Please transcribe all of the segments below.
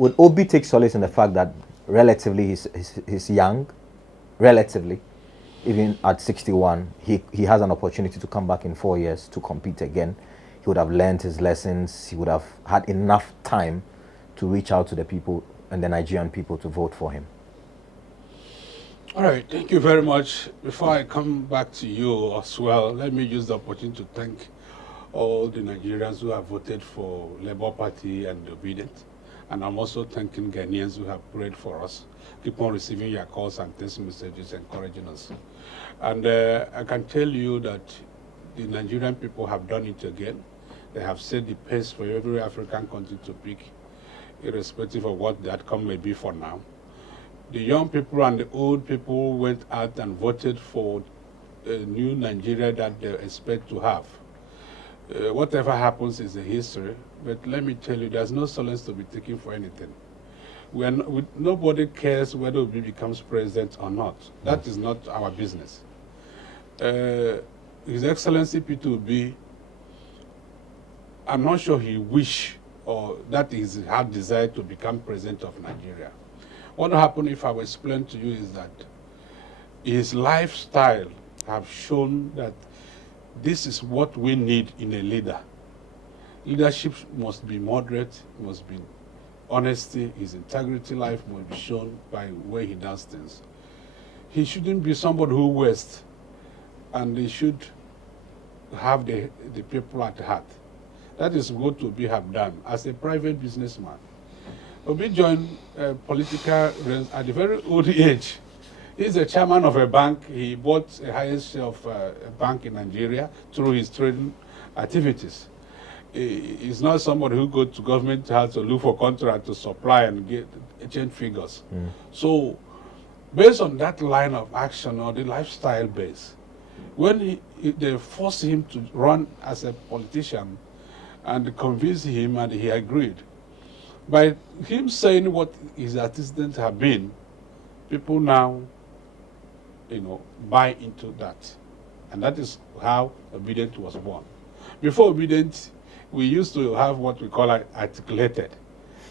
would Obi take solace in the fact that relatively he's young, relatively, even at 61, he has an opportunity to come back in 4 years to compete again. He would have learned his lessons. He would have had enough time to reach out to the people and the Nigerian people to vote for him. All right, thank you very much. Before I come back to you as well, let me use the opportunity to thank all the Nigerians who have voted for Labour Party and Obedient. And I'm also thanking Ghanaians who have prayed for us. Keep on receiving your calls and text messages encouraging us. And I can tell you that the Nigerian people have done it again. They have set the pace for every African country to pick, irrespective of what the outcome may be for now. The young people and the old people went out and voted for a new Nigeria that they expect to have. Whatever happens is a history, but let me tell you, there's no solace to be taken for anything. Nobody cares whether Obi becomes president or not. That is not our business. His Excellency Peter Obi, I'm not sure he wish or that he had desire to become president of Nigeria. What happened, if I will explain to you, is that his lifestyle have shown that this is what we need in a leader. Leadership must be moderate, must be honesty, his integrity life must be shown by the way he does things. He shouldn't be somebody who wastes, and he should have the people at heart. That is what Obi have done as a private businessman. Obi joined political ranks at a very old age. He's a chairman of a bank. He bought the highest share of a bank in Nigeria through his trading activities. He's not somebody who goes to government house to look for contract to supply and get exchange figures. So, based on that line of action or the lifestyle base, when they forced him to run as a politician and convinced him and he agreed, by him saying what his antecedents have been, people now, buy into that. And that is how Obedient was born. Before Obedient, we used to have what we call articulated.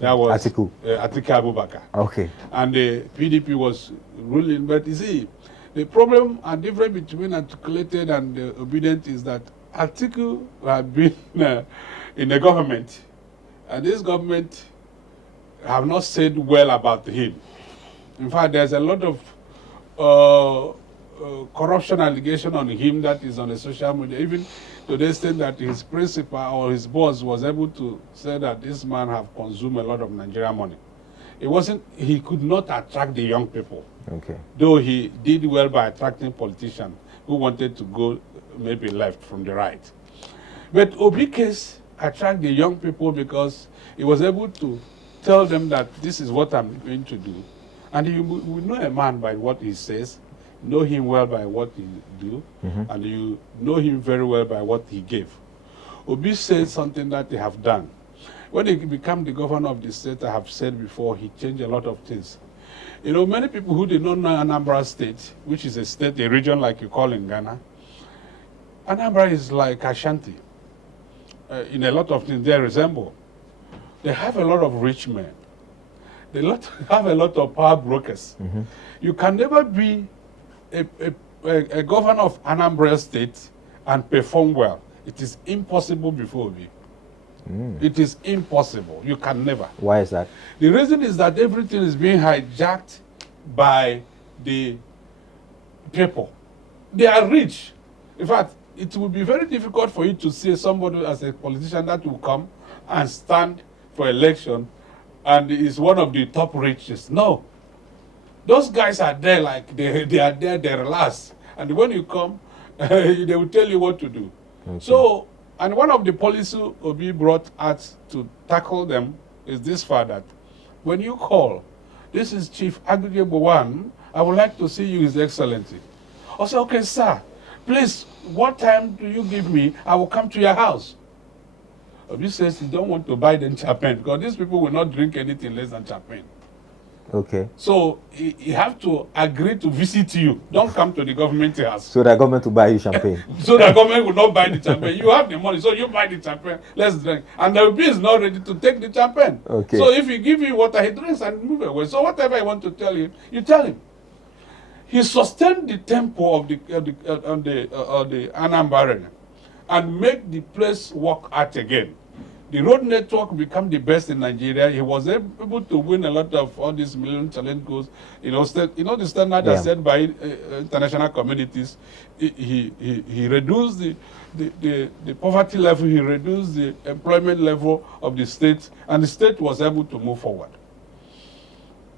That was Atiku Abubakar. Okay. And the PDP was ruling. But you see, the problem and difference between articulated and Obedient is that Atiku had been in the government, and this government have not said well about him. In fact, there's a lot of corruption allegation on him that is on the social media, even to the extent that his principal or his boss was able to say that this man have consumed a lot of Nigerian money. He could not attract the young people. Okay. Though he did well by attracting politicians who wanted to go maybe left from the right. But Obi case attract the young people because he was able to tell them that this is what I'm going to do. And you will know a man by what he says, know him well by what he do, and you know him very well by what he gave. Obi said something that they have done. When he became the governor of the state, I have said before, he changed a lot of things. Many people who did not know Anambra State, which is a state, a region like you call in Ghana, Anambra is like Ashanti. In a lot of things, they resemble. They have a lot of rich men. They have a lot of power brokers. You can never be a governor of Anambra State and perform well. It is impossible before Obi. It is impossible. You can never. Why is that? The reason is that everything is being hijacked by the people. They are rich. In fact, it will be very difficult for you to see somebody as a politician that will come and stand for election and is one of the top richest. No. Those guys are there like they are there, they relax. And when you come, they will tell you what to do. Okay. So, and one of the policies Obi brought out to tackle them is this fact that when you call, this is Chief Agriable One, I would like to see you, His Excellency. I say, okay, sir, please, what time do you give me? I will come to your house. Obi says he don't want to buy them champagne because these people will not drink anything less than champagne. Okay. So he have to agree to visit you. Don't come to the government house. So the government will buy you champagne. So the government will not buy the champagne. You have the money, so you buy the champagne. Let's drink. And the Obi is not ready to take the champagne. Okay. So if he give you water, he drinks and move away. So whatever I want to tell him, you tell him. He sustained the tempo of the Anambra and make the place work out again. The road network become the best in Nigeria. He was able to win a lot of all these million challenge goals. The standard as set by international communities. He reduced the poverty level. He reduced the employment level of the state, and the state was able to move forward.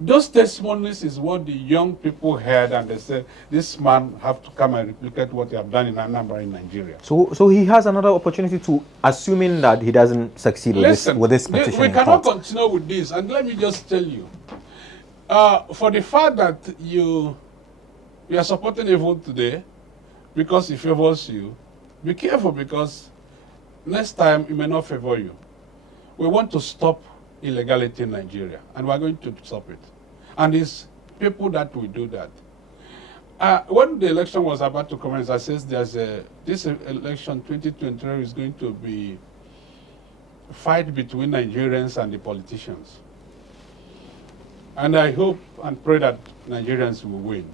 Those testimonies is what the young people heard, and they said, this man have to come and replicate what he have done in Anambra in Nigeria. So he has another opportunity to, assuming that he doesn't succeed with this petition. We cannot continue with this, and let me just tell you, for the fact that you are supporting a vote today because it favors you, be careful, because next time it may not favor you. We want to stop illegality in Nigeria, and we're going to stop it. And it's people that will do that. When the election was about to commence, I said this election 2023 is going to be a fight between Nigerians and the politicians. And I hope and pray that Nigerians will win.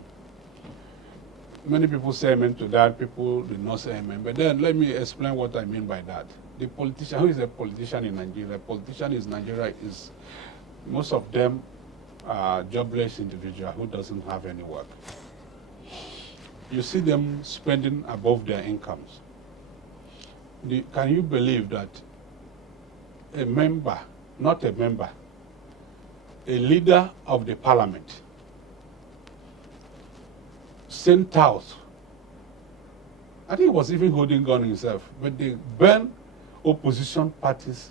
Many people say amen to that, people do not say amen. But then let me explain what I mean by that. The politician, who is a politician in Nigeria? A politician in Nigeria is, most of them are jobless individual who doesn't have any work. You see them spending above their incomes. Can you believe that a member, not a member, a leader of the parliament sent out, I think he was even holding gun himself, but they burned opposition parties'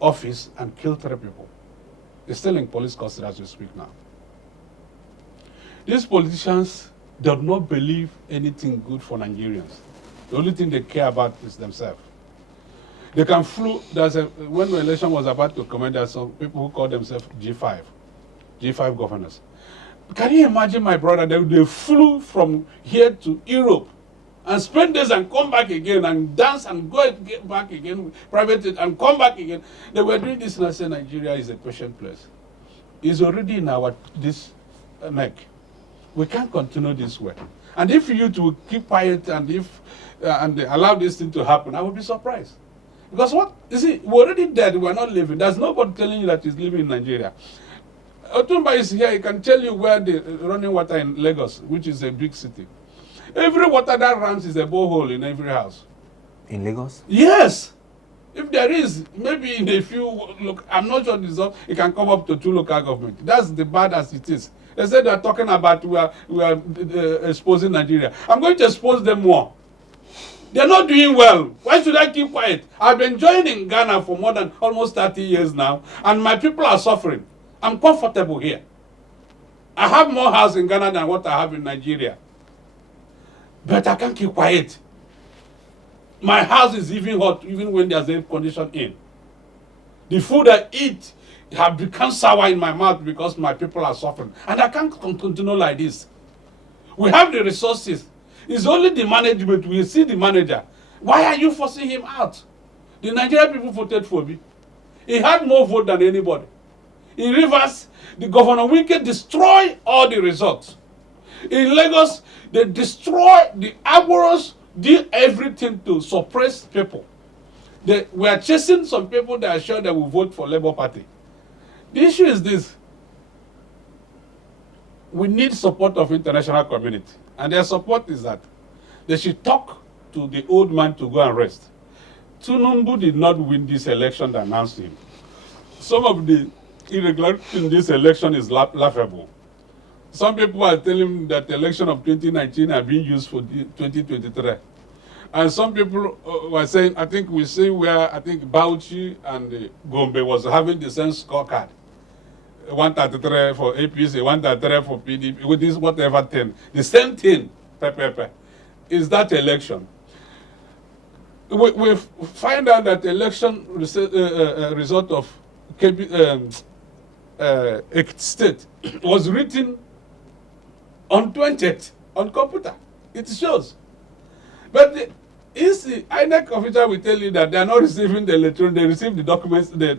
office and killed 3 people. They're still in police custody as we speak now. These politicians do not believe anything good for Nigerians. The only thing they care about is themselves. They can flew. When the election was about to come, there are some people who call themselves G5 governors. Can you imagine, my brother, they flew from here to Europe and spend days and come back again and dance and go and get back again, private and come back again. They were doing this, and I said Nigeria is a patient place. It's already in this neck. We can't continue this way. And if you to keep quiet and and allow this thing to happen, I would be surprised. Because you see, we're already dead, we're not living. There's nobody telling you that he's living in Nigeria. Otumba is here, he can tell you where the running water in Lagos, which is a big city. Every water that runs is a borehole in every house. In Lagos? Yes. If there is, maybe in a few, look, I'm not sure it can come up to 2 local governments. That's the bad as it is. They said they're talking about we are exposing Nigeria. I'm going to expose them more. They're not doing well. Why should I keep quiet? I've been joining Ghana for more than almost 30 years now, and my people are suffering. I'm comfortable here. I have more house in Ghana than what I have in Nigeria. But I can't keep quiet. My house is even hot, even when there's air condition in. The food I eat have become sour in my mouth because my people are suffering. And I can't continue like this. We have the resources. It's only the management. We see the manager. Why are you forcing him out? The Nigerian people voted for me. He had more vote than anybody. In Rivers, the Governor Wike destroyed all the results. In Lagos, they destroyed the Agboros, did everything to suppress people. They were chasing some people that are sure they will vote for Labour Party. The issue is this. We need support of international community. And their support is that they should talk to the old man to go and rest. Tinubu did not win this election that announced him. Some of the irregularity in this election is laughable. Some people are telling that the election of 2019 are being used for 2023. And some people were saying, I think we see where I think Bauchi and Gombe was having the same scorecard. 133 for APC, 133 for PDP, with this whatever thing. The same thing, is that election. We find out that the election result of Ekiti State was written on 20th on computer. It shows. But the INEC official will tell you that they are not receiving the electronic, they received the documents, the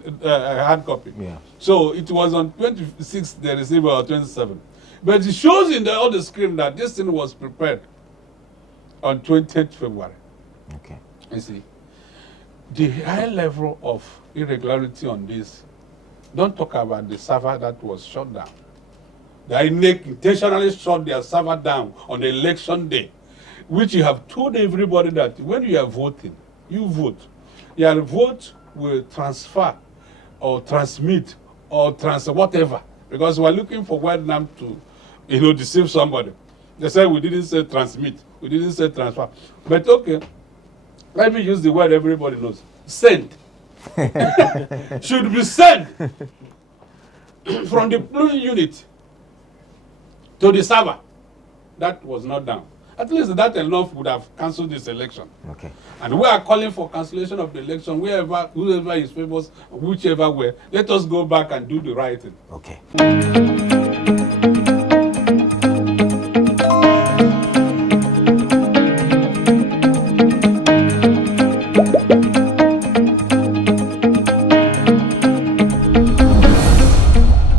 hard copy. Yeah. So it was on 26th they received, or 27th. But it shows in all the screen that this thing was prepared on 20th February. Okay. You see, the high level of irregularity on this, don't talk about the server that was shut down. The INEC intentionally shut their server down on the election day, which you have told everybody that when you are voting, you vote. Your vote will transfer or transmit or transfer whatever, because we're looking for word name to, deceive somebody. They said we didn't say transmit, we didn't say transfer. But okay, let me use the word everybody knows. Send. Should be sent from the polling unit to the server. That was not done. At least that enough would have cancelled this election. Okay. And we are calling for cancellation of the election, whoever is famous, whichever way. Let us go back and do the right thing. Okay.